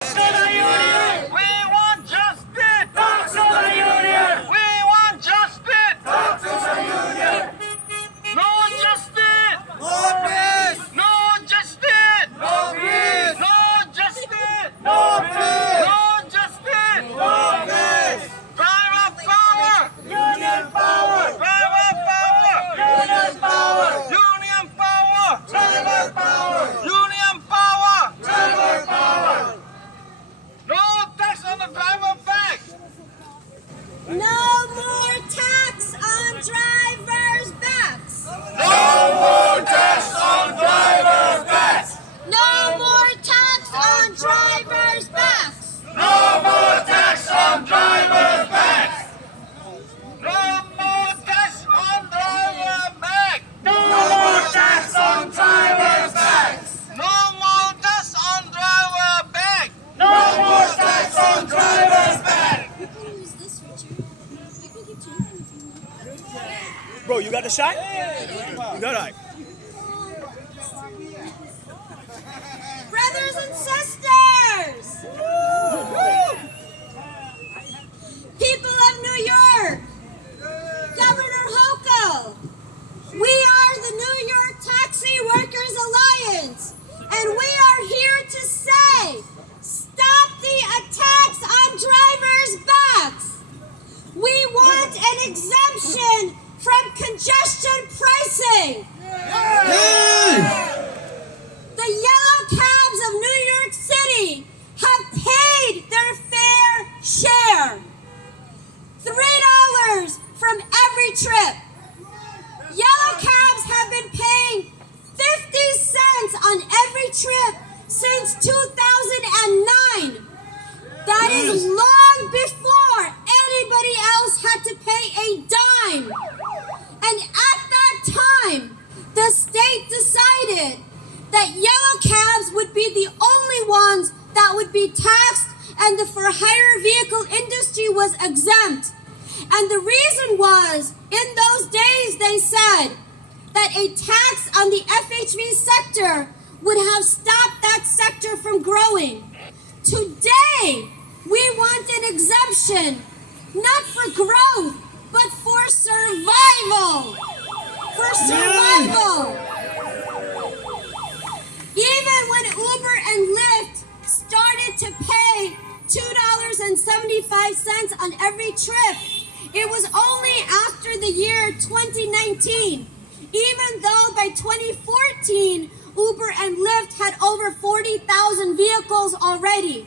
To the union! We want justice! Talk to the union! We want justice! Talk to the union! No justice! No peace! No justice! No peace! No justice! No peace! No justice! No peace! Driver power! Union power! Driver power! Union power! Union power! Driver power! Union power! Driver power! No tax on the driver back! No more tax on drivers' backs. No more tax on drivers' backs! No more tax on drivers' backs. No more tax on drivers' backs! No more tax on driver back! No more tax on drivers' backs! No more tax on driver back! No more tax on drivers' backs! You can use this, Richard. You can keep changing if you want. Bro, you got the shot? You got it. Brothers and sisters! People of New York! Governor Hochul! We are the New York Taxi Workers Alliance, and we are here to say, stop the attacks on drivers' backs! We want an exemption from congestion pricing! The yellow cabs of New York City have paid their fair share. $3 from every trip. Yellow cabs have been paying 50 cents on every trip since 2009. That is long before anybody else had to pay a dime. And at that time, the state decided that yellow cabs would be the only ones that would be taxed and the for-hire vehicle industry was exempt. And the reason was, in those days they said that a tax on the FHV sector would have stopped that sector from growing. Today, we want an exemption, not for growth, but for survival. For survival. Even when Uber and Lyft started to pay $2.75 on every trip, it was only after the year 2019, even though by 2014, Uber and Lyft had over 40,000 vehicles already.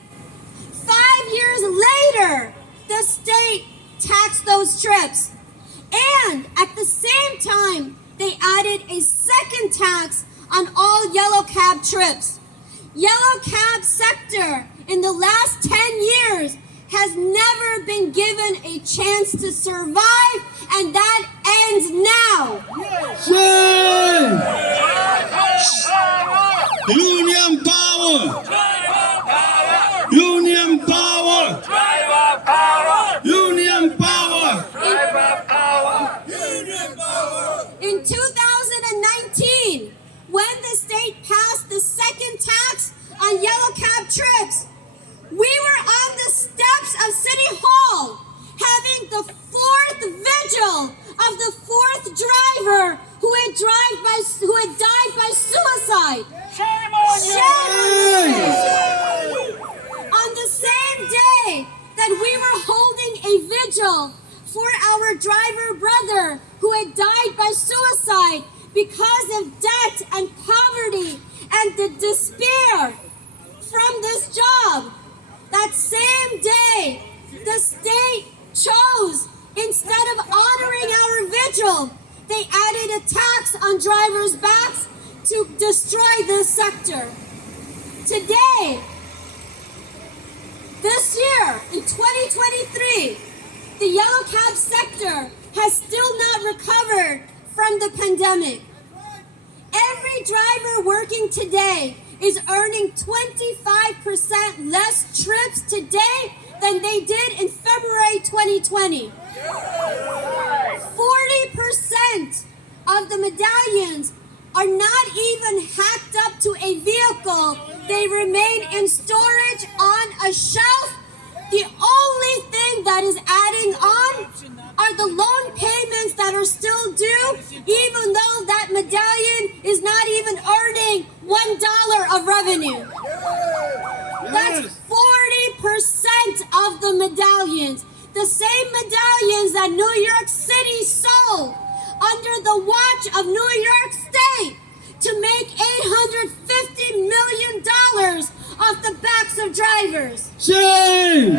5 years later, the state taxed those trips. And at the same time, they added a second tax on all yellow cab trips. Yellow cab sector in the last 10 years has never been given a chance to survive, and that ends now. Union power! Union power! Driver power! Union power! Driver power! Union power! In 2019, when the state passed the second tax on yellow cab trips, we were on the steps of City Hall having the fourth vigil of the fourth driver who had died by suicide. Shame on you! Shame on you! On the same day that we were holding a vigil for our driver brother who had died by suicide because of debt and poverty and the despair from this job, that same day, the state chose, instead of honoring our vigil, they added a tax on drivers' backs to destroy this sector. Today, this year, in 2023, the yellow cab sector has still not recovered from the pandemic. Every driver working today is earning 25% less trips today than they did in February 2020. 40% of the medallions are not even hacked up to a vehicle. They remain in storage on a shelf, the only thing that is adding on are the loan payments that are still due, even though that medallion is not even earning $1 of revenue. That's 40% of the medallions. The same medallions that New York City sold under the watch of New York State to make $850 million off the backs of drivers. Shame!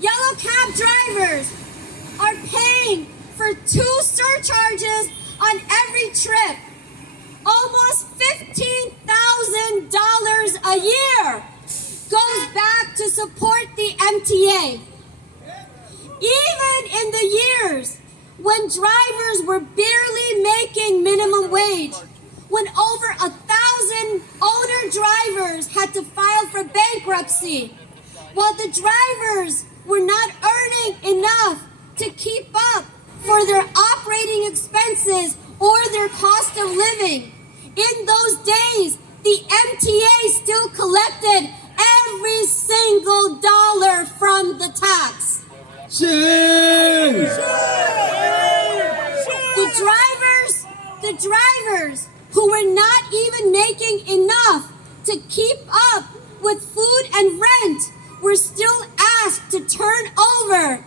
Yellow cab drivers are paying for 2 surcharges on every trip. Almost $15,000 a year goes back to support the MTA. Even in the years when drivers were barely making minimum wage, when over 1,000 owner drivers had to file for bankruptcy, while the drivers were not earning enough to keep up for their operating expenses or their cost of living. In those days, the MTA still collected every single dollar from the tax. Shame! The drivers who were not even making enough to keep up with food and rent were still asked to turn over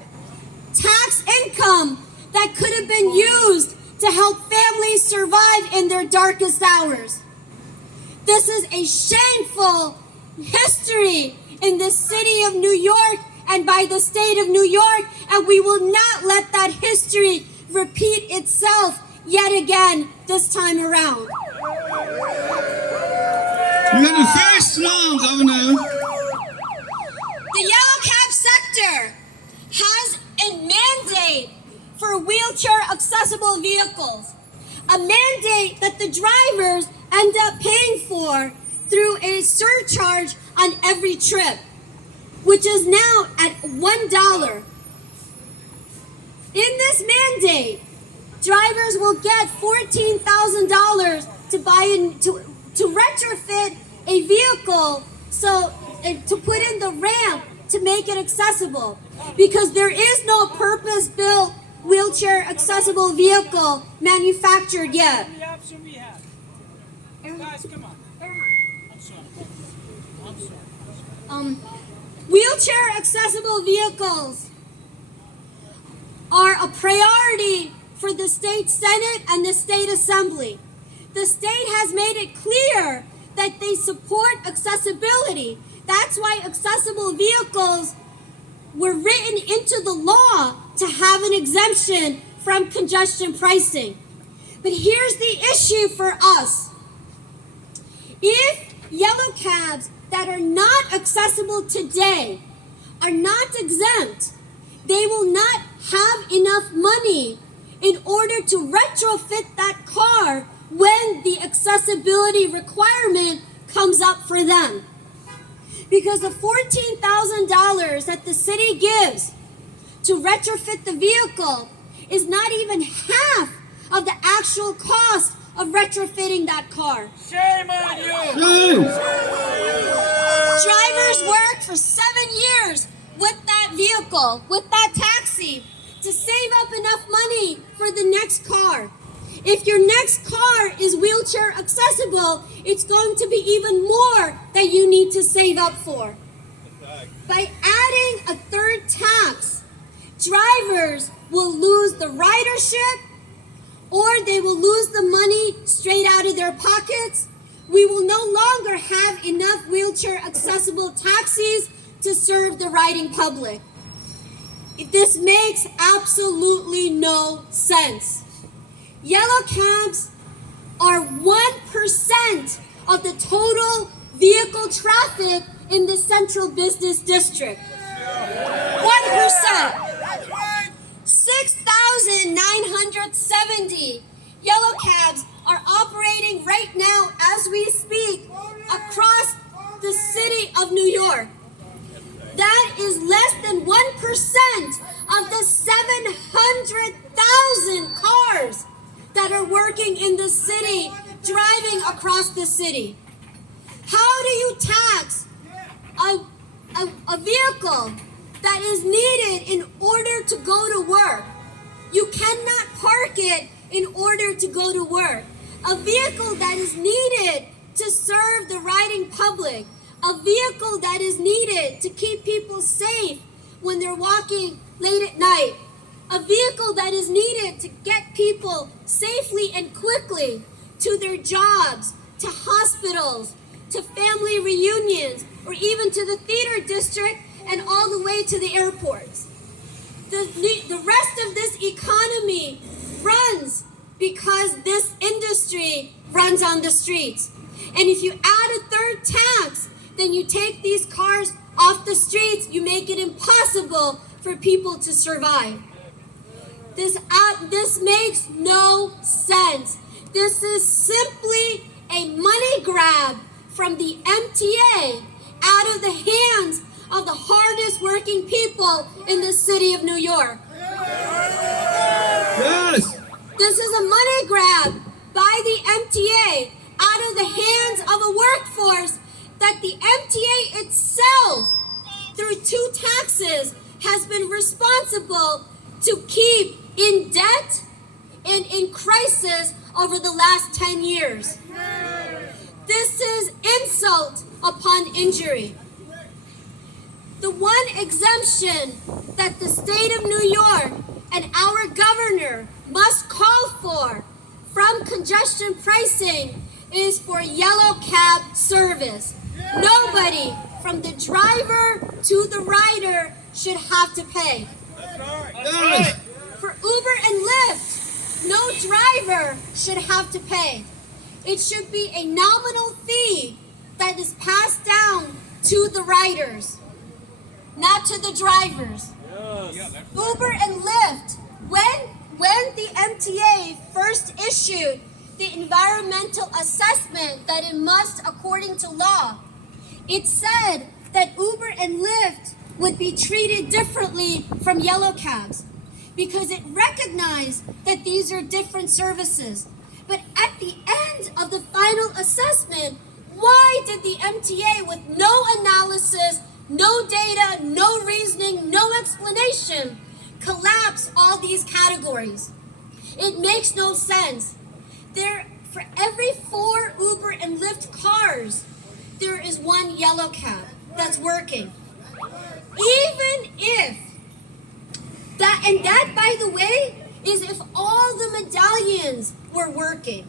tax income that could have been used to help families survive in their darkest hours. This is a shameful history in the city of New York and by the state of New York, and we will not let that history repeat itself yet again this time around. You got to finish now, Governor. The yellow cab sector has a mandate for wheelchair accessible vehicles, a mandate that the drivers end up paying for through a surcharge on every trip, which is now at $1. In this mandate, drivers will get $14,000 to buy to retrofit a vehicle, so to put in the ramp to make it accessible, because there is no purpose-built wheelchair accessible vehicle manufactured yet. The option we have. Guys, come on. I'm sorry. Wheelchair accessible vehicles are a priority for the state Senate and the state Assembly. The state has made it clear that they support accessibility. That's why accessible vehicles were written into the law to have an exemption from congestion pricing. But here's the issue for us. If yellow cabs that are not accessible today are not exempt, they will not have enough money in order to retrofit that car when the accessibility requirement comes up for them. Because the $14,000 that the city gives to retrofit the vehicle is not even half of the actual cost of retrofitting that car. Shame on you! Shame! Drivers worked for 7 years with that vehicle, with that taxi, to save up enough money for the next car. If your next car is wheelchair accessible, it's going to be even more that you need to save up for. By adding a third tax, drivers will lose the ridership, or they will lose the money straight out of their pockets. We will no longer have enough wheelchair accessible taxis to serve the riding public. This makes absolutely no sense. Yellow cabs are 1% of the total vehicle traffic in the central business district. 1%. 6,970 yellow cabs are operating right now as we speak across the city of New York. That is less than 1% of the 700,000 cars that are working in the city, driving across the city. How do you tax vehicle that is needed in order to go to work. You cannot park it in order to go to work. A vehicle that is needed to serve the riding public. A vehicle that is needed to keep people safe when they're walking late at night. A vehicle that is needed to get people safely and quickly to their jobs, to hospitals, to family reunions, or even to the theater district and all the way to the airports. The rest of this economy runs because this industry runs on the streets. And if you add a third tax, then you take these cars off the streets, you make it impossible for people to survive. This makes no sense. This is simply a money grab from the MTA out of the hands of the hardest working people in the city of New York. Yes. This is a money grab by the MTA out of the hands of a workforce that the MTA itself, through 2 taxes, has been responsible to keep in debt and in crisis over the last 10 years. This is insult upon injury. The one exemption that the state of New York and our governor must call for from congestion pricing is for yellow cab service. Nobody, from the driver to the rider, should have to pay. Yes. For Uber and Lyft, no driver should have to pay. It should be a nominal fee that is passed down to the riders, not to the drivers. Uber and Lyft, when the MTA first issued the environmental assessment that it must according to law, it said that Uber and Lyft would be treated differently from yellow cabs because it recognized that these are different services. But at the end of the final assessment, why did the MTA, with no analysis, no data, no reasoning, no explanation, collapse all these categories? It makes no sense. For every 4 Uber and Lyft cars, there is 1 yellow cab that's working. Even if that, and that, by the way, is if all the medallions were working.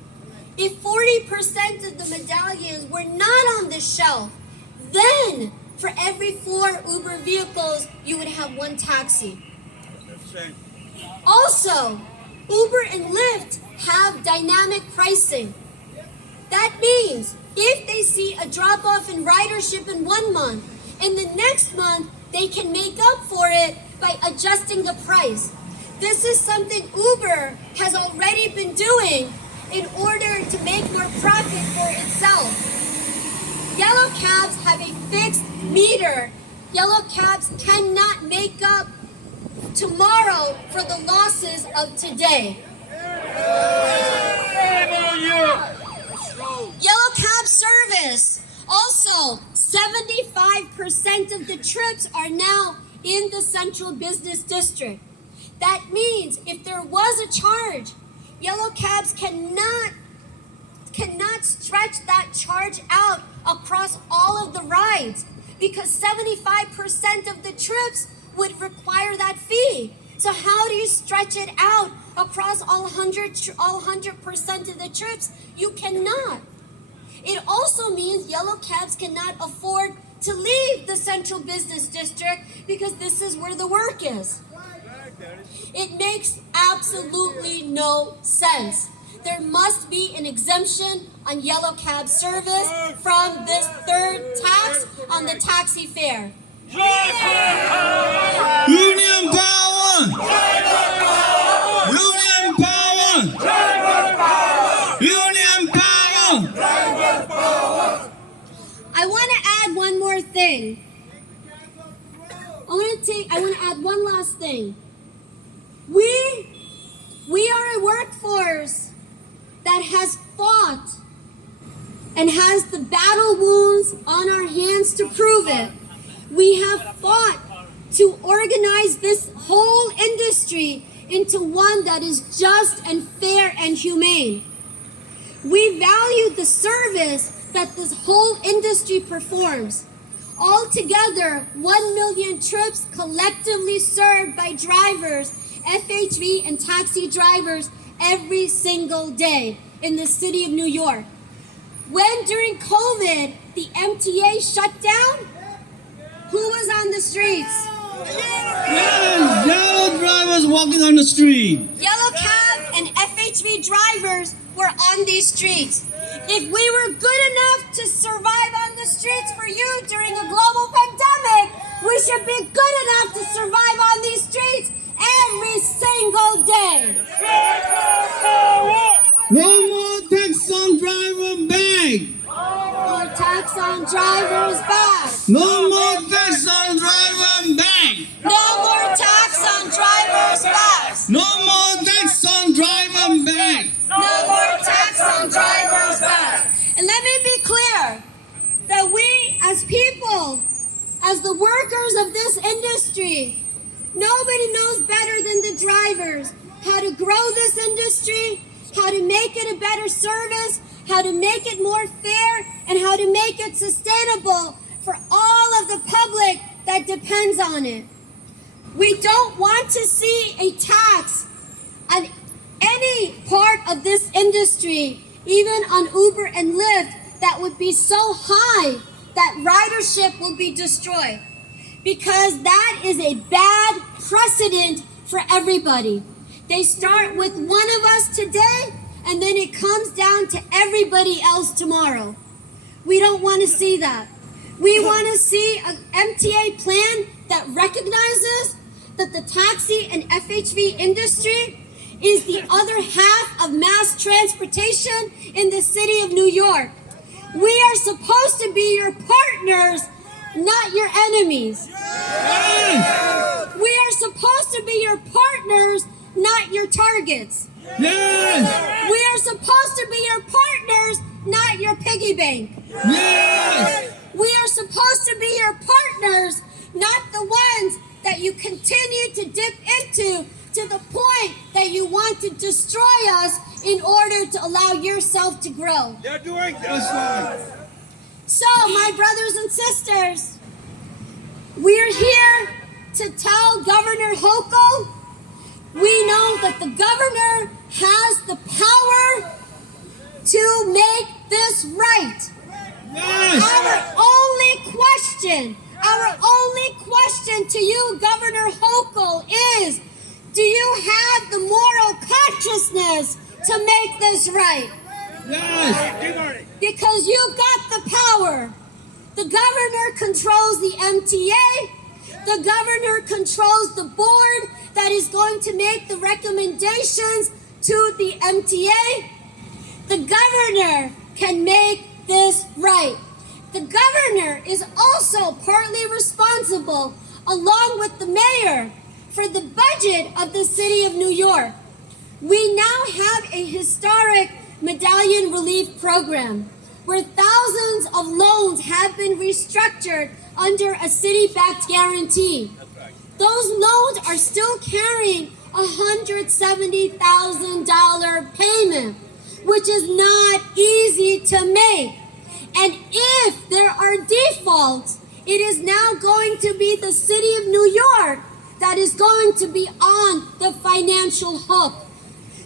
If 40% of the medallions were not on the shelf, then for every 4 Uber vehicles, you would have 1 taxi. Also, Uber and Lyft have dynamic pricing. That means if they see a drop-off in ridership in 1 month, and the next month they can make up for it by adjusting the price. This is something Uber has already been doing in order to make more profit for itself. Yellow cabs have a fixed meter. Yellow cabs cannot make up tomorrow for the losses of today. Yellow cab service. Also, 75% of the trips are now in the central business district. That means if there was a charge, yellow cabs cannot stretch that charge out across all of the rides because 75% of the trips would require that fee. So how do you stretch it out across all 100% of the trips? You cannot. It also means yellow cabs cannot afford to leave the central business district because this is where the work is. It makes absolutely no sense. There must be an exemption on yellow cab service from this 3rd tax on the taxi fare. Union power! Union power! Union power! I want to add one more thing. I want to add one last thing. We are a workforce that has fought and has the battle wounds on our hands to prove it. We have fought to organize this whole industry into one that is just and fair and humane. We value the service that this whole industry performs. Altogether, 1 million trips collectively served by drivers, FHV and taxi drivers every single day in the city of New York. When during COVID, the MTA shut down, who was on the streets? Yes, yellow drivers walking on the street. Yellow cab and FHV drivers were on these streets. If we were good enough to survive on the streets for you during a global pandemic, we should be good enough to survive on these streets every single day. No more tax on driver bag. More tax on drivers' back. No more tax on driver bag. No more tax on drivers' backs. No more tax on driver bag. No more tax on drivers' backs. And let me be clear that we as people, as the workers of this industry, nobody knows better than the drivers how to grow this industry, how to make it a better service, how to make it more fair, and how to make it sustainable for all of the public that depends on it. We don't want to see a tax on any part of this industry, even on Uber and Lyft, that would be so high that ridership will be destroyed. Because that is a bad precedent for everybody. They start with one of us today, and then it comes down to everybody else tomorrow. We don't want to see that. We want to see an MTA plan that recognizes that the taxi and FHV industry is the other half of mass transportation in the city of New York. We are supposed to be your partners, not your enemies. Yes. We are supposed to be your partners, not your targets. Yes. We are supposed to be your partners, not your piggy bank. Yes. We are supposed to be your partners, not the ones that you continue to dip into to the point that you want to destroy us in order to allow yourself to grow. They're doing That's right. So, my brothers and sisters, we're here to tell Governor Hochul, we know that the governor has the power to make this right. Yes. Our only question to you, Governor Hochul, is, do you have the moral consciousness to make this right? Yes. Because you've got the power. The governor controls the MTA. The governor controls the board that is going to make the recommendations to the MTA. The governor can make this right. The governor is also partly responsible, along with the mayor, for the budget of the city of New York. We now have a historic medallion relief program where thousands of loans have been restructured under a city-backed guarantee. Those loans are still carrying a $170,000 payment, which is not easy to make. And if there are defaults, it is now going to be the city of New York that is going to be on the financial hook.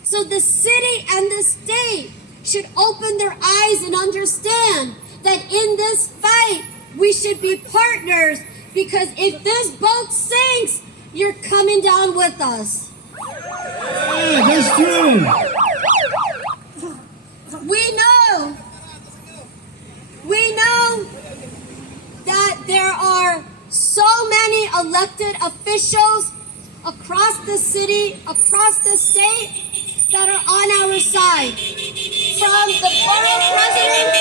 So the city and the state should open their eyes and understand that in this fight, we should be partners, because if this boat sinks, you're coming down with us. Yeah, that's true. We know that there are so many elected officials across the city, across the state, that are on our side. From the borough president.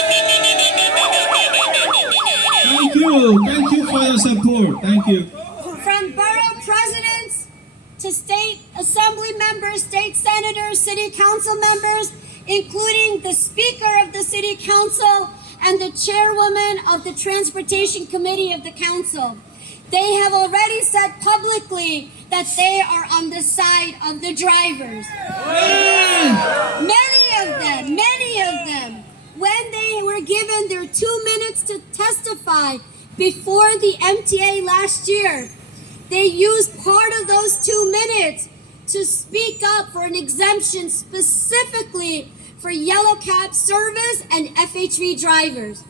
Thank you for your support. Thank you. From borough presidents to state assembly members, state senators, city council members, including the speaker of the city council and the chairwoman of the transportation committee of the council. They have already said publicly that they are on the side of the drivers. Many of them, when they were given their 2 minutes to testify before the MTA last year, they used part of those 2 minutes to speak up for an exemption specifically for yellow cab service and FHV drivers.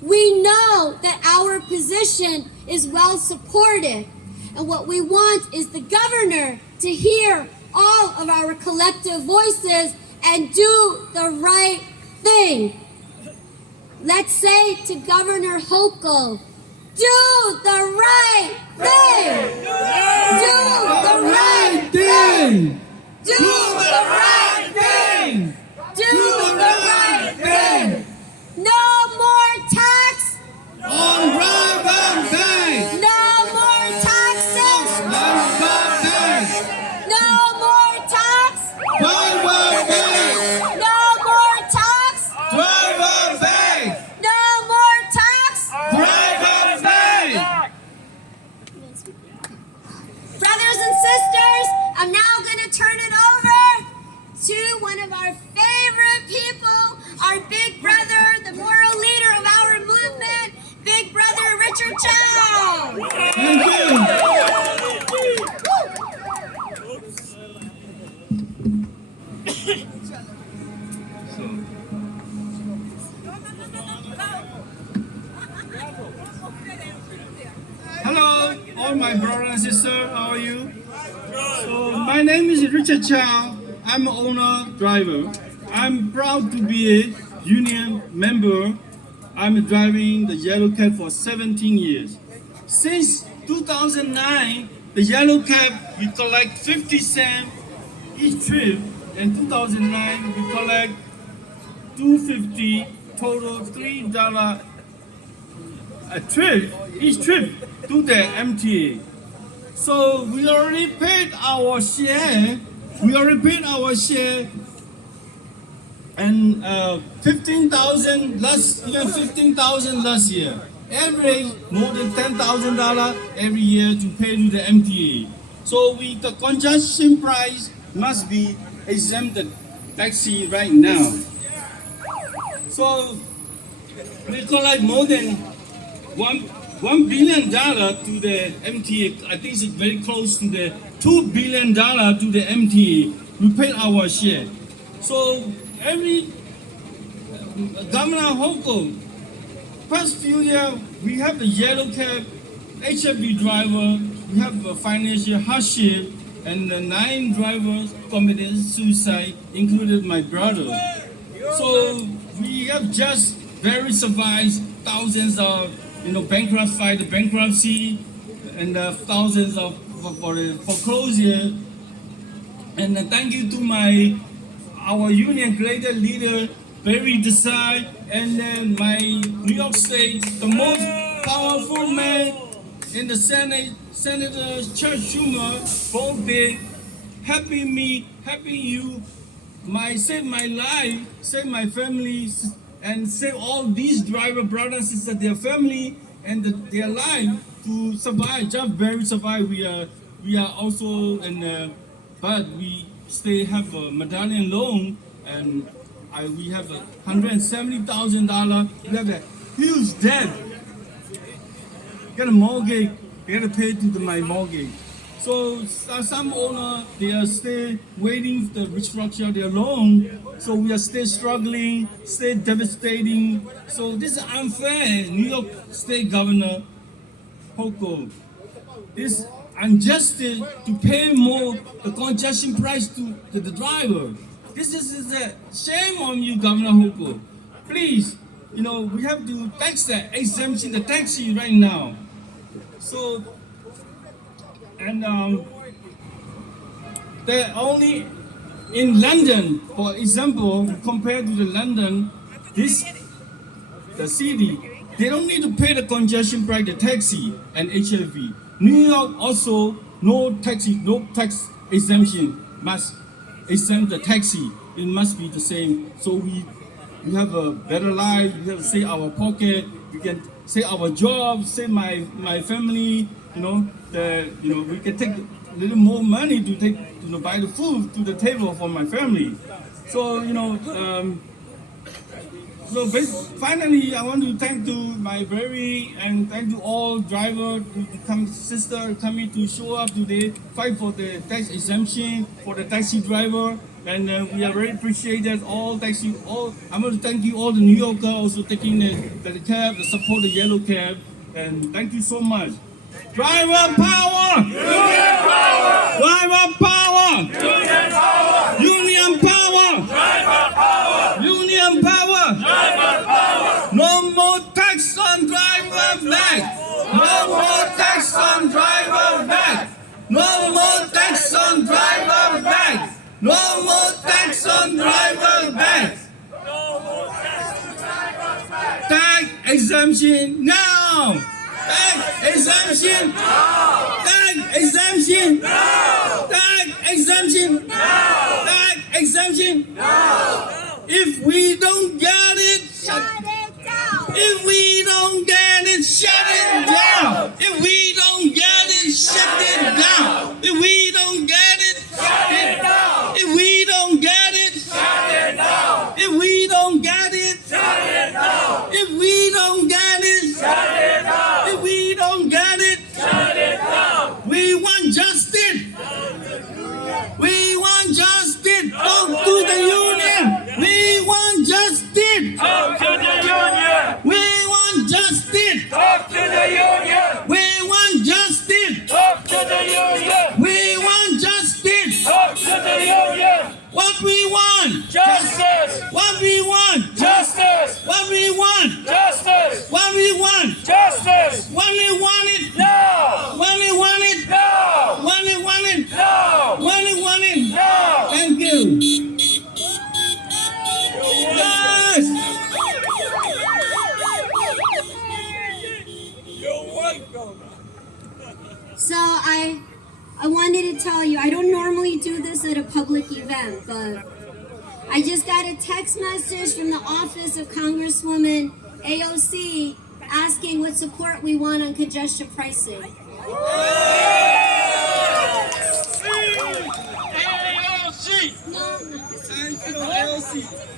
We know that our position is well supported, and what we want is the governor to hear all of our collective voices and do the right thing. Let's say to Governor Hochul, do the right thing! Do the right thing! Do the right thing! Do the right thing! No more tax! On driver pay! No more taxes! Driver pay! No more tax! Driver pay! No more tax! Driver pay! No more tax! Driver pay! Brothers and sisters, I'm now going to turn it over to one of our favorite people, our big brother, the moral leader of our movement, Big Brother Richard Chow. Thank you. Hello, all my brothers and sisters, how are you? So, my name is Richard Chow. I'm an owner driver. I'm proud to be a union member. I'm driving the yellow cab for 17 years. Since 2009, the yellow cab, we collect 50 cents each trip. In 2009, we collect $2.50, total $3 a trip, each trip to the MTA. So we already paid our share. And 15,000 last year, 15,000 last year. Average more than $10,000 every year to pay to the MTA. So the congestion price must be exempted taxi right now. So we collect more than $1 billion to the MTA. I think it's very close to the $2 billion to the MTA. We pay our share. So every Governor Hochul, past few years, we have the yellow cab, HFB driver, we have a financial hardship, and the 9 drivers committed suicide, included my brother. So we have just barely survived thousands of bankruptcy, and thousands of for the foreclosure. And thank you to our union greater leader, Barry Desai, and then my New York State, the most powerful man in the Senate, Senator Chuck Schumer, both they helping you, save my life, save my family, and save all these driver brothers and sisters, their family and their life to survive. Just barely survive. We are also but we still have a medallion loan, and we have $170,000. We have a huge debt. Got a mortgage. We got to pay to my mortgage. So some owner, they are still waiting to restructure their loan. So we are still struggling, still devastating. So this is unfair. New York State Governor Hochul, this injustice to pay more the congestion price to the driver. This is a shame on you, Governor Hochul. Please, we have to tax that exemption, the taxi right now. So, and they're only in London, for example, compared to the London, the city, they don't need to pay the congestion price, the taxi and HLV. New York also no tax exemption, must exempt the taxi. It must be the same. So we have a better life. We have to save our pocket. We can save our job, save my family. We can take a little more money to take buy the food to the table for my family. So finally, I want to thank to my very and thank to all drivers sister coming to show up today, fight for the tax exemption for the taxi driver, and we are very appreciated all taxi. I want to thank you all the New Yorker also taking the cab, the support the yellow cab, and thank you so much. Driver power! Union power! Driver power! Union power! Union power! Driver power! Union power! Driver power! No more tax on driver back! No more tax on driver back! No more tax on driver back! No more tax on driver back! Tax exemption now! Tax exemption! Tax exemption! Tax exemption! Tax exemption! If we don't get it, Shut it down. if we don't get it, shut it down. If we don't get it, shut it down. If we don't get it, shut it down. If we don't get it, shut it down. If we don't get it, shut it down. If we don't get it, shut it down. If we don't get it, shut it down. We want justice. We want justice. Talk to the union. We want justice. Talk to the union! We want justice. Talk to the union! We want justice. Talk to the union! We want justice. Talk to the union! What we want. Justice! What we want. Justice! What we want. Justice! What we want. Justice! When we want it. No! When we want it. No! When we want it. No! When we want it. No! Thank you. Yes. So I wanted to tell you, I don't normally do this at a public event, but I just got a text message from the office of Congresswoman AOC asking what support we want on congestion pricing.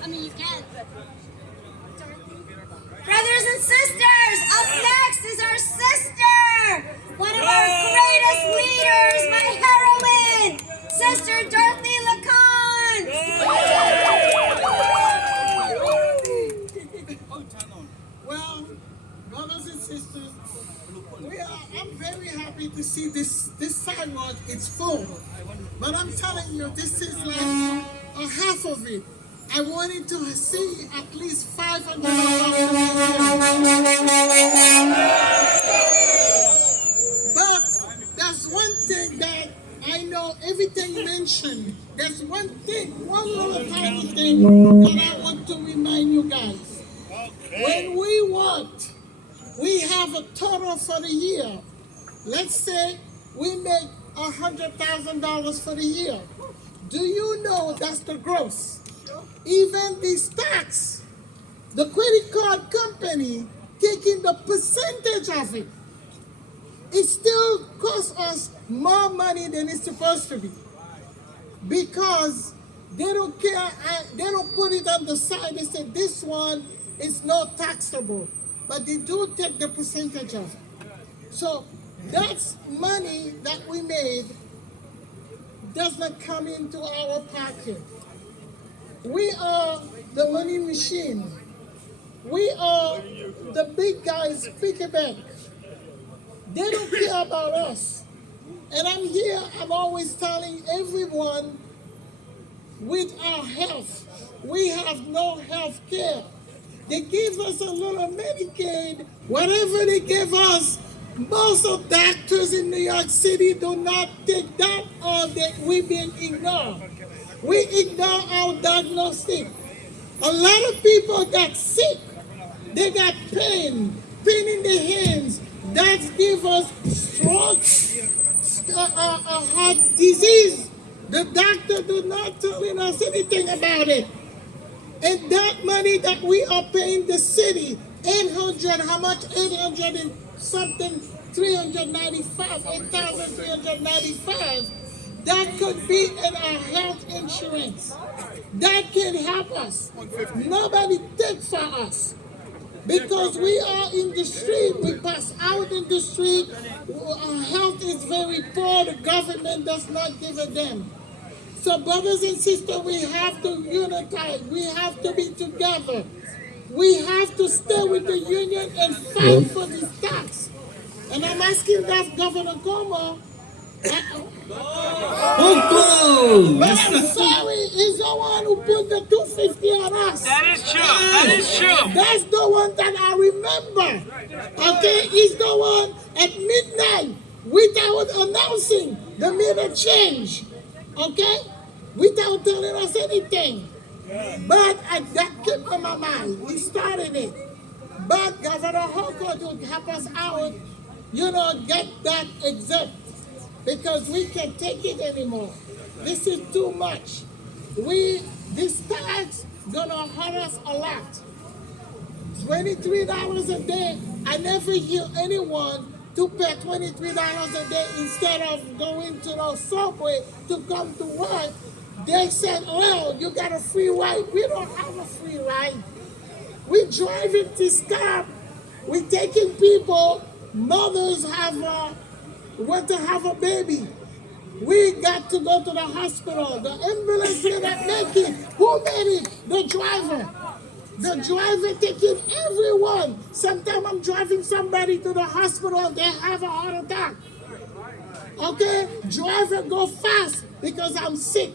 I mean, you can, but brothers and sisters, up next is our sister, one of our greatest leaders, my heroine, Sister Dorothy Lacan. Well, brothers and sisters, I'm very happy to see this sidewalk. It's full, but I'm telling you, this is like a half of it. I wanted to see at least 500 of us. But there's one thing that I know everything mentioned. There's one little tiny thing that I want to remind you guys. When we have a total for the year. Let's say we make $100,000 for the year. Do you know that's the gross? Even the tax, the credit card company taking the percentage of it, it still costs us more money than it's supposed to be. Because they don't care, they don't put it on the side. They say this one is not taxable, but they do take the percentage of it. So that's money that we made does not come into our pocket. We are the money machine. We are the big guys, pick bank. They don't care about us. And I'm always telling everyone, with our health, we have no health care. They give us a little Medicaid, whatever they give us. Most of doctors in New York City do not take that, or we've been ignored. We ignore our diagnostic. A lot of people got sick. They got pain in the hands. That give us stroke, a heart disease. The doctor do not telling us anything about it. And that money that we are paying the city 800, how much? 800 and something, 395, 8,395. That could be in our health insurance. That can help us. Nobody takes for us. Because we are in the street, we pass out in the street, our health is very poor, the government does not give a damn. So brothers and sisters, we have to unite, we have to be together. We have to stay with the union and fight for this tax. And I'm asking that Governor Como, but I'm sorry, he's the one who put the 250 on us. That is true. That is true. That's the one that I remember. Okay, he's the one at midnight without announcing the meter change. Okay, without telling us anything. But that kept on my mind. We started it. But Governor Hoko to help us out, get that exempt. Because we can't take it anymore. This is too much. This tax gonna hurt us a lot. $23 a day. I never hear anyone to pay $23 a day instead of going to the subway to come to work. They said, well, you got a free ride. We don't have a free ride. We driving this car. We taking people. Mothers want to have a baby. We got to go to the hospital. The ambulance cannot make it. Who made it? The driver. The driver taking everyone. Sometimes I'm driving somebody to the hospital, they have a heart attack. Okay? Driver go fast because I'm sick.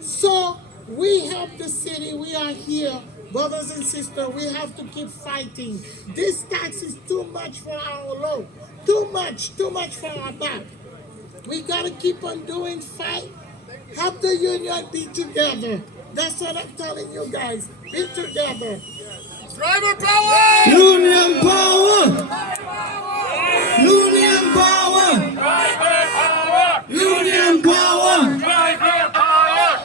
So we help the city. We are here. Brothers and sisters, we have to keep fighting. This tax is too much for our load. Too much for our back. We gotta keep on doing fight. Help the union be together. That's what I'm telling you guys. Be together. Driver power! Union power! Union power! Driver power! Union power! Driver power!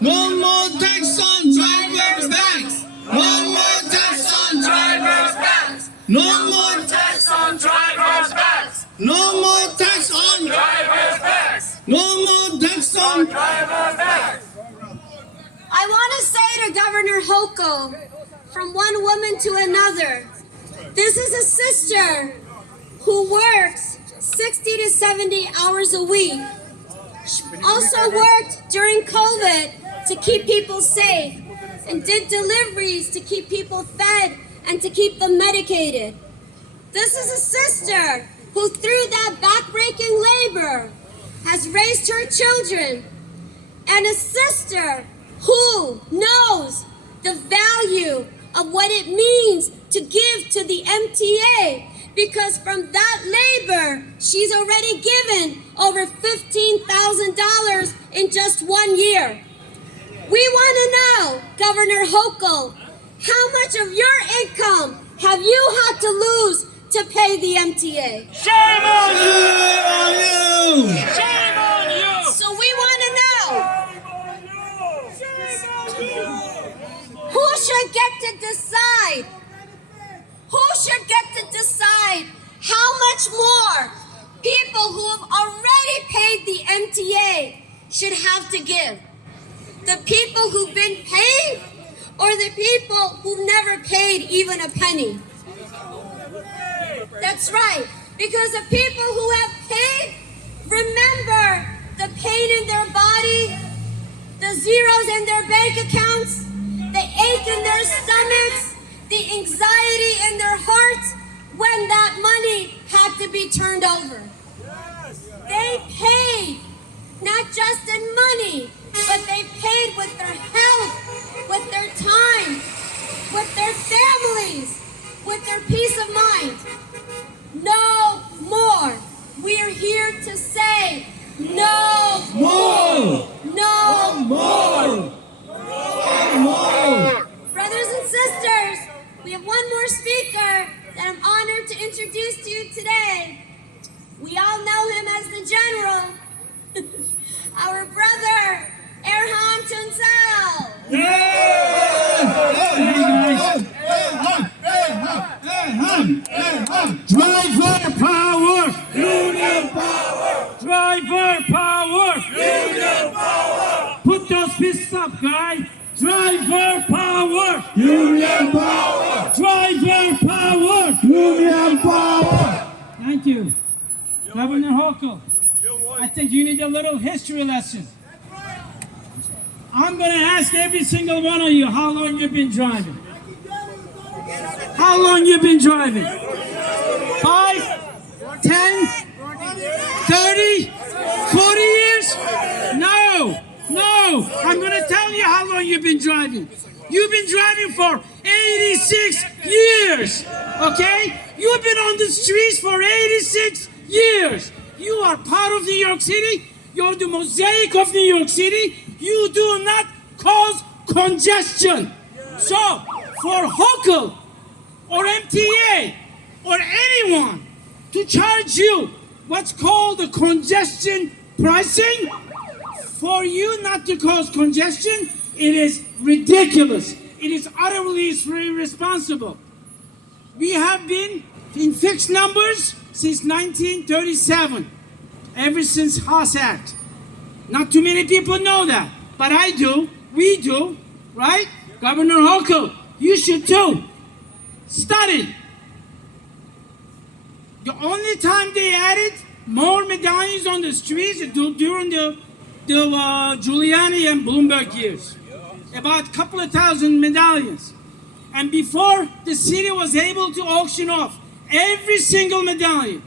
No more tax on drivers' backs! No more tax on drivers' backs! No more Tax on drivers' backs! No more tax on Drivers' backs! No more tax on Drivers' backs! I want to say to Governor Hoko, from one woman to another, this is a sister who works 60 to 70 hours a week. She also worked during COVID to keep people safe and did deliveries to keep people fed and to keep them medicated. This is a sister who, through that backbreaking labor, has raised her children, and a sister who knows the value of what it means to give to the MTA, because from that labor, she's already given over $15,000 in just 1 year. We want to know, Governor Hochul, how much of your income have you had to lose to pay the MTA? Shame on you! you! Shame on you! So we want to know, who should get to decide? Who should get to decide how much more people who have already paid the MTA should have to give? The people who've been paid, or the people who've never paid even a penny? That's right, because the people who have paid remember the pain in their body, the zeros in their bank accounts, the ache in their stomachs, the anxiety in their hearts when that money had to be turned over. They paid, not just in money, but they paid with their health, with their time, with their families, with their peace of mind. No more. We are here to say no More! no More! More! Brothers and sisters, we have one more speaker that I'm honored to introduce to you today. We all know him as the General, our brother, Erhan Tunsal. Yeah! Union! Driver power! Union power! Driver power! Union power! Put those fists up, guys! Driver power! Union power! Driver power! Union power! Thank you. Governor Hochul, I think you need a little history lesson. I'm going to ask every single one of you how long you've been driving. How long you've been driving? 5, 10, 30, 40 years? No, no. I'm going to tell you how long you've been driving. You've been driving for 86 years, okay? You've been on the streets for 86 years. You are part of New York City. You're the mosaic of New York City. You do not cause congestion. So, for Hochul or MTA or anyone to charge you what's called the congestion pricing, for you not to cause congestion, it is ridiculous. It is utterly irresponsible. We have been in fixed numbers since 1937, ever since Haas Act. Not too many people know that, but I do, we do, right? Governor Hochul, you should too. Study. The only time they added more medallions on the streets is during the Giuliani and Bloomberg years. About a couple of thousand medallions. And before the city was able to auction off every single medallion,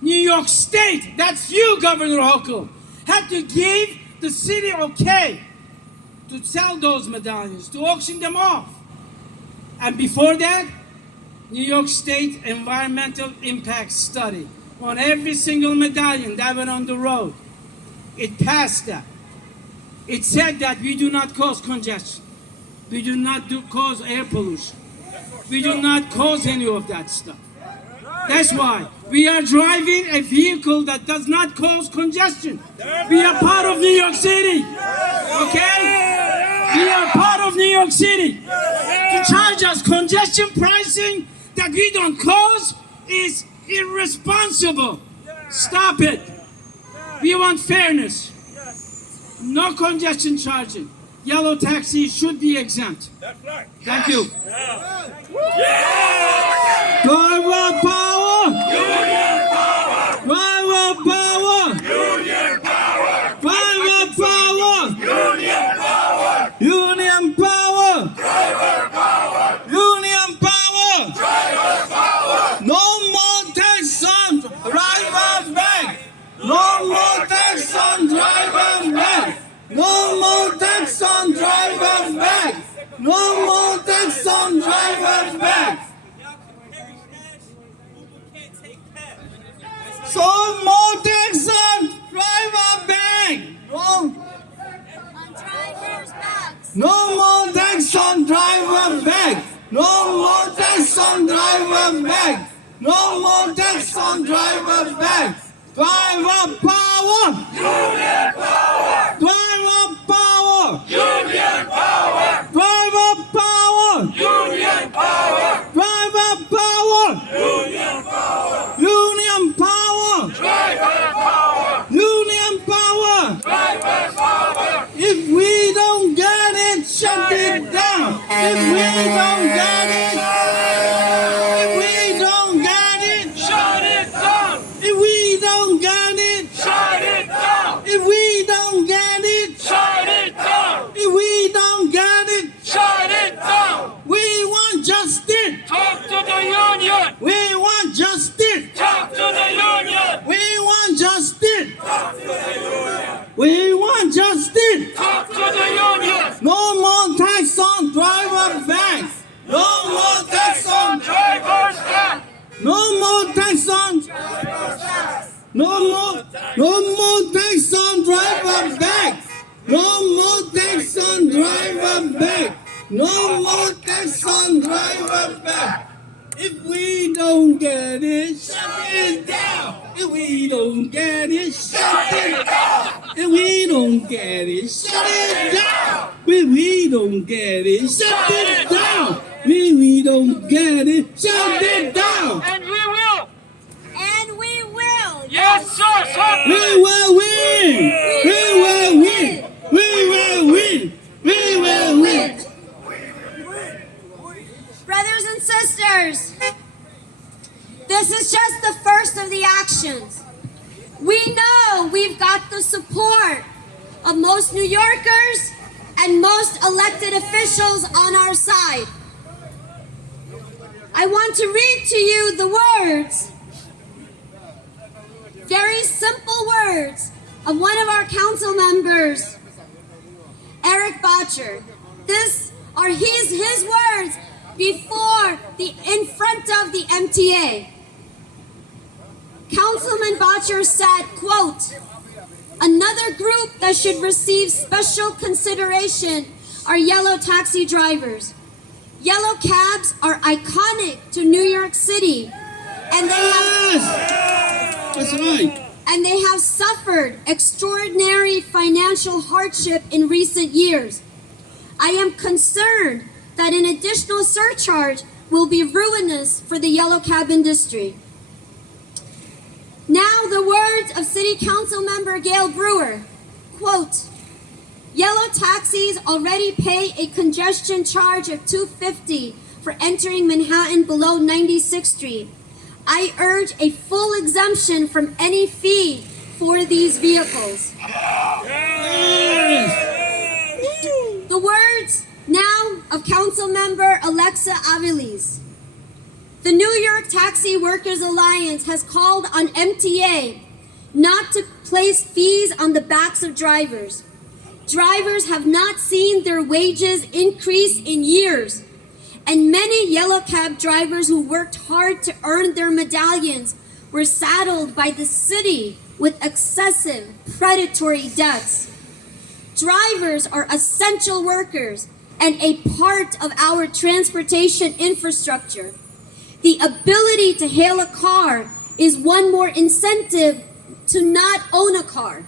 New York State, that's you, Governor Hochul, had to give the city okay to sell those medallions, to auction them off. And before that, New York State environmental impact study on every single medallion that went on the road. It passed that. It said that we do not cause congestion. We do not cause air pollution. We do not cause any of that stuff. That's why we are driving a vehicle that does not cause congestion. We are part of New York City. Okay? We are part of New York City. To charge us congestion pricing that we don't cause is irresponsible. Stop it. We want fairness. No congestion charging. Yellow taxis should be exempt. That's right. Thank you. Yeah. Driver power! Union power! Driver power! Union power! Driver power! Union power! Union power! Driver power! Union power! Driver power! No more tax on driver's back! No more tax on driver's back! No more tax on driver's back! No more tax on driver's back! So more tax on driver back! No more tax on driver back! No more tax on driver back! No more tax on driver back! Driver power! Union power! Driver power! Union power! Driver power! Union power! Driver power! Union power! Union power! Driver power! Union power! Driver power! If we don't get it, shut it down! If we don't get it, if we don't get it, Shut it down! if we don't get it, Shut it down! if we don't get it, Shut it down! if we don't get it, Shut it down! we want justice! Talk to the union! We want justice! Talk to the union! We want justice! Talk to the union! We want justice! Talk to the union! No more tax on driver bags! No more tax on Driver's back! no more tax on no more tax on driver bags! No more tax on driver bags! No more tax on driver bags! If we don't get it, shut it down! If we don't get it, shut it down! If we don't get it, shut it down! If we don't get it, shut it down! If we don't get it, shut it down. And we will. And we will. Yes, sir. Sir. We will win. We will win. We will win. We will win. Brothers and sisters, this is just the first of the actions. We know we've got the support of most New Yorkers and most elected officials on our side. I want to read to you the words, very simple words, of one of our council members, Eric Botcher. This are his words in front of the MTA. Councilman Botcher said, quote, "Another group that should receive special consideration are yellow taxi drivers. Yellow cabs are iconic to New York City, and That's right. they have suffered extraordinary financial hardship in recent years. I am concerned that an additional surcharge will be ruinous for the yellow cab industry." Now the words of City Council member Gail Brewer, quote, "Yellow taxis already pay a congestion charge of $2.50 for entering Manhattan below 96th Street. I urge a full exemption from any fee for these vehicles." The words now of Council member Alexa Aviles. The New York Taxi Workers Alliance has called on MTA not to place fees on the backs of drivers. Drivers have not seen their wages increase in years, and many yellow cab drivers who worked hard to earn their medallions were saddled by the city with excessive predatory debts. Drivers are essential workers and a part of our transportation infrastructure. The ability to hail a car is one more incentive to not own a car.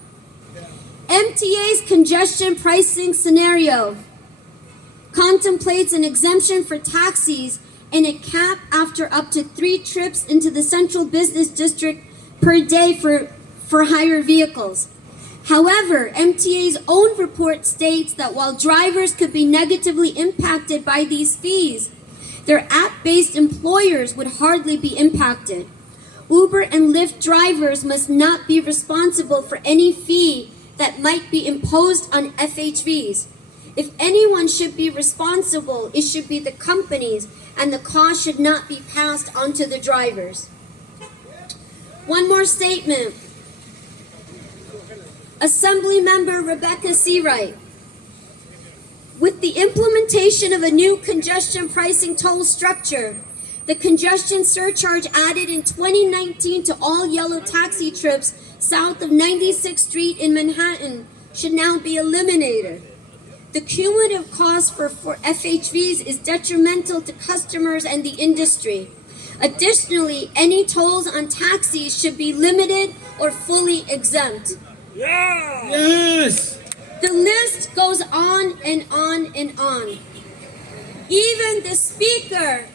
MTA's congestion pricing scenario contemplates an exemption for taxis and a cap after up to 3 trips into the central business district per day for hire vehicles. However, MTA's own report states that while drivers could be negatively impacted by these fees, their app-based employers would hardly be impacted. Uber and Lyft drivers must not be responsible for any fee that might be imposed on FHVs. If anyone should be responsible, it should be the companies, and the cost should not be passed on to the drivers. One more statement. Assemblymember Rebecca Seawright. With the implementation of a new congestion pricing toll structure, the congestion surcharge added in 2019 to all yellow taxi trips south of 96th Street in Manhattan should now be eliminated. The cumulative cost for FHVs is detrimental to customers and the industry. Additionally, any tolls on taxis should be limited or fully exempt. Yes. The list goes on and on and on. Even the Speaker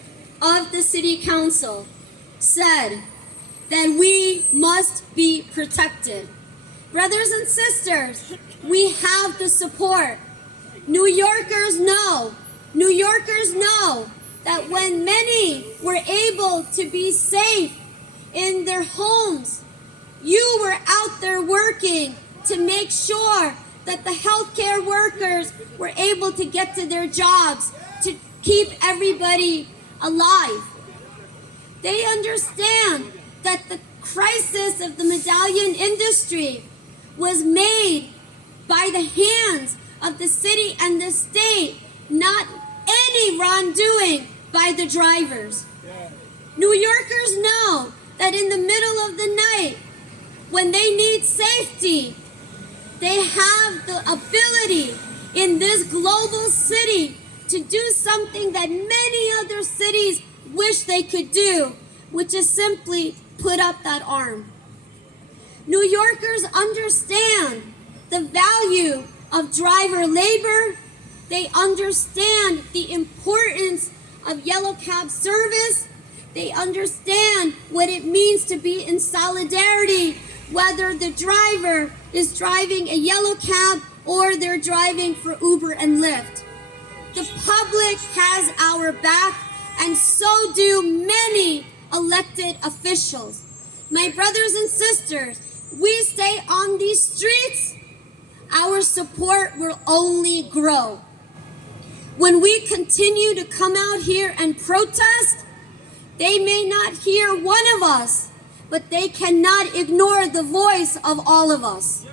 of the City Council said that we must be protected. Brothers and sisters, we have the support. New Yorkers know that when many were able to be safe in their homes, you were out there working to make sure that the healthcare workers were able to get to their jobs, to keep everybody alive. They understand that the crisis of the medallion industry was made by the hands of the city and the state, not any wrongdoing by the drivers. New Yorkers know that in the middle of the night, when they need safety, they have the ability in this global city to do something that many other cities wish they could do, which is simply put up that arm. New Yorkers understand the value of driver labor. They understand the importance of yellow cab service. They understand what it means to be in solidarity, whether the driver is driving a yellow cab or they're driving for Uber and Lyft. The public has our back, and so do many elected officials. My brothers and sisters, we stay on these streets, our support will only grow. When we continue to come out here and protest, they may not hear one of us, but they cannot ignore the voice of all of us.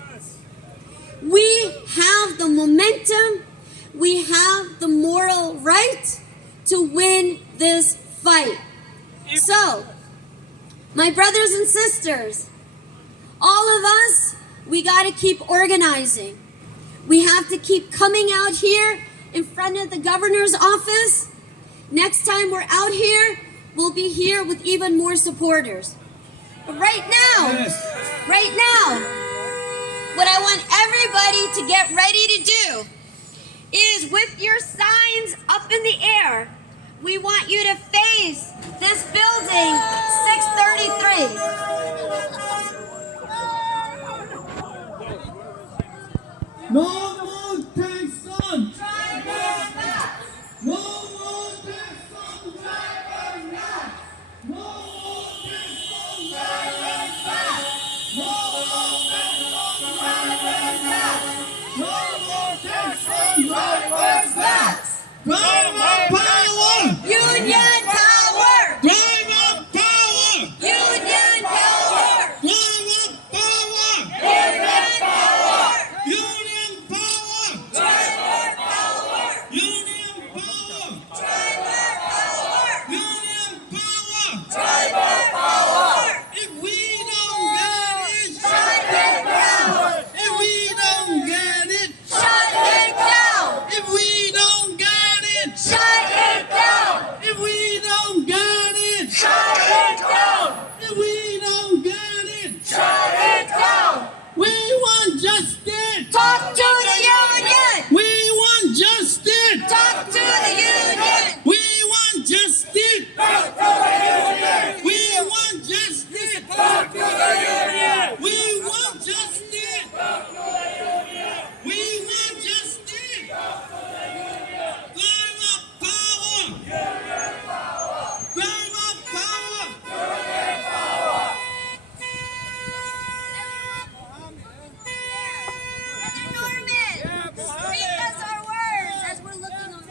We have the momentum, we have the moral right to win this fight. So, my brothers and sisters, all of us, we gotta keep organizing. We have to keep coming out here in front of the governor's office. Next time we're out here, we'll be here with even more supporters. But right now, what I want everybody to get ready to do is, with your signs up in the air, we want you to face this building, 633. No more tax on Drivers back! No more tax on drivers back! No more tax on drivers back! No more tax on drivers back! No more tax on drivers back! Driver power! Union power! Driver power! Union power! Driver power! Union power! Union power! Driver power! Union power! Driver power! Union power! Driver power! If we don't get it, Shut it down! if we don't get it, Shut it down! if we don't get it, Shut it down! if we don't get it, Shut it down! if we don't get it, Shut it down! we want justice. Talk to the union! We want justice. Talk to the union! We want justice. Talk to the union! We want justice. Talk to the union! We want justice. We want justice. Driver power. Driver power.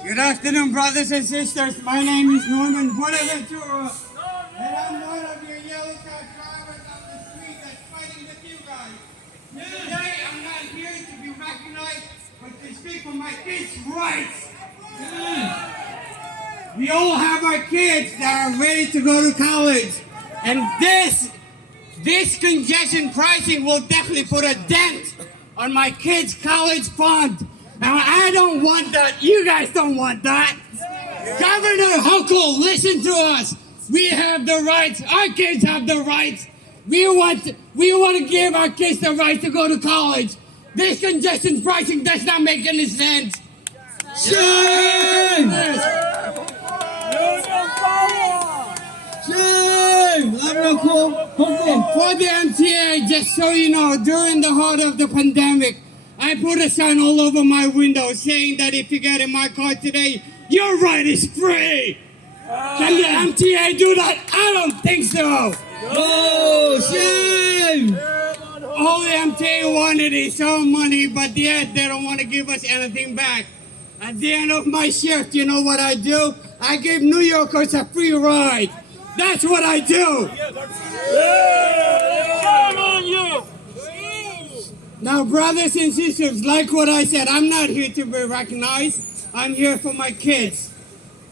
Good afternoon, brothers and sisters. My name is Norman Buenaventura, and I'm one of your yellow cab drivers on the street that's fighting with you guys. Today, I'm not here to be recognized, but to speak for my kids' rights. We all have our kids that are ready to go to college, and this congestion pricing will definitely put a dent on my kids' college fund. Now, I don't want that. You guys don't want that. Governor Hochul, listen to us. We have the rights. Our kids have the rights. We want to give our kids the right to go to college. This congestion pricing does not make any sense. Shame! Shame! And for the MTA, just so you know, during the heart of the pandemic, I put a sign all over my window saying that if you get in my car today, your ride is free. Can the MTA do that? I don't think so. Oh, shame! All the MTA wanted is some money, but yet they don't want to give us anything back. At the end of my shift, you know what I do? I give New Yorkers a free ride. That's what I do. Shame on you! Now, brothers and sisters, like what I said, I'm not here to be recognized. I'm here for my kids,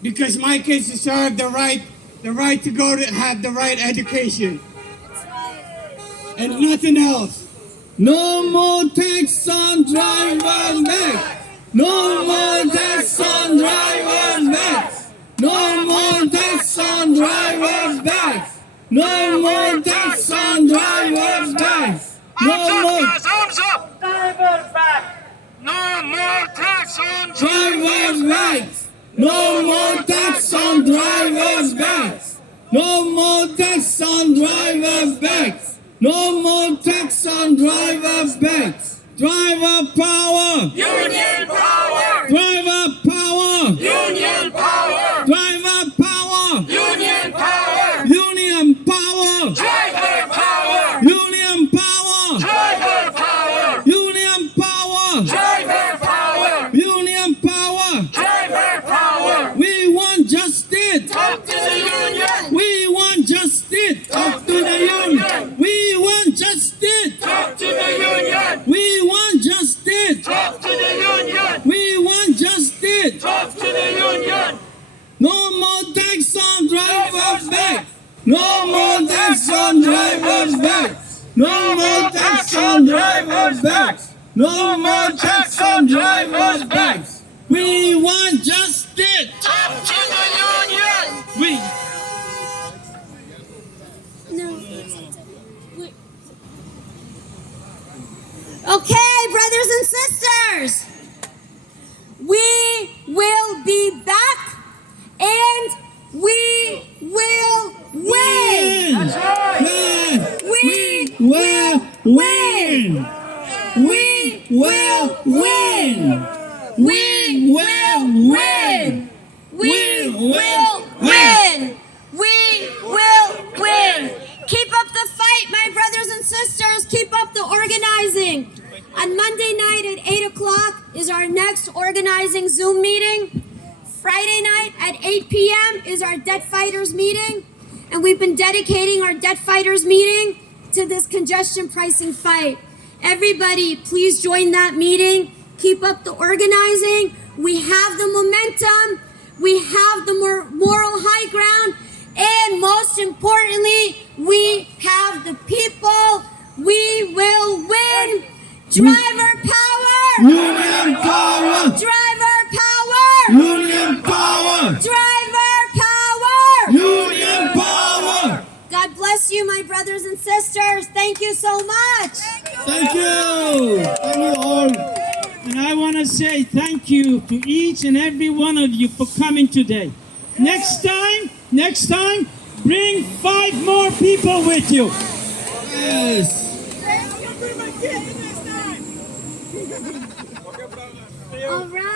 because my kids deserve the right to go to have the right education, and nothing else. No more tax on drivers back. No more tax on drivers back. No more tax on drivers back. No more tax on drivers back. No more Arms up! Drivers back! No more tax on drivers back. No more tax on drivers' backs. No more tax on drivers' backs. No more tax on drivers' backs. Driver power. Union power! Driver power. Union power! Driver power. Union power! Union power. Driver power! Union power. Driver power! Union power. Driver power! Union power. Driver power! We want justice. Talk to the union! We want justice. Talk to the union. We want justice. Talk to the union! We want justice. Talk to the union! We want justice. Talk to the union! No more tax on drivers' back. No more tax on drivers' back. No more tax on drivers' back. No more tax on drivers' back. We want justice. Talk to the union! We. No. Okay, brothers and sisters, we will be back and we will win. We will win. We will win. We will win. We will win. We will win. Keep up the fight, my brothers and sisters. Keep up the organizing. On Monday night at 8 o'clock is our next organizing Zoom meeting. Friday night at 8 p.m. is our debt fighters meeting. And we've been dedicating our debt fighters meeting to this congestion pricing fight. Everybody, please join that meeting. Keep up the organizing. We have the momentum. We have the moral high ground. And most importantly, we have the people. We will win. Driver power! Union power! Driver power! Union power! Driver power! Union power! God bless you, my brothers and sisters. Thank you so much. Thank you! Thank you all! And I want to say thank you to each and every one of you for coming today. Next time, bring 5 more people with you. Yes! All right.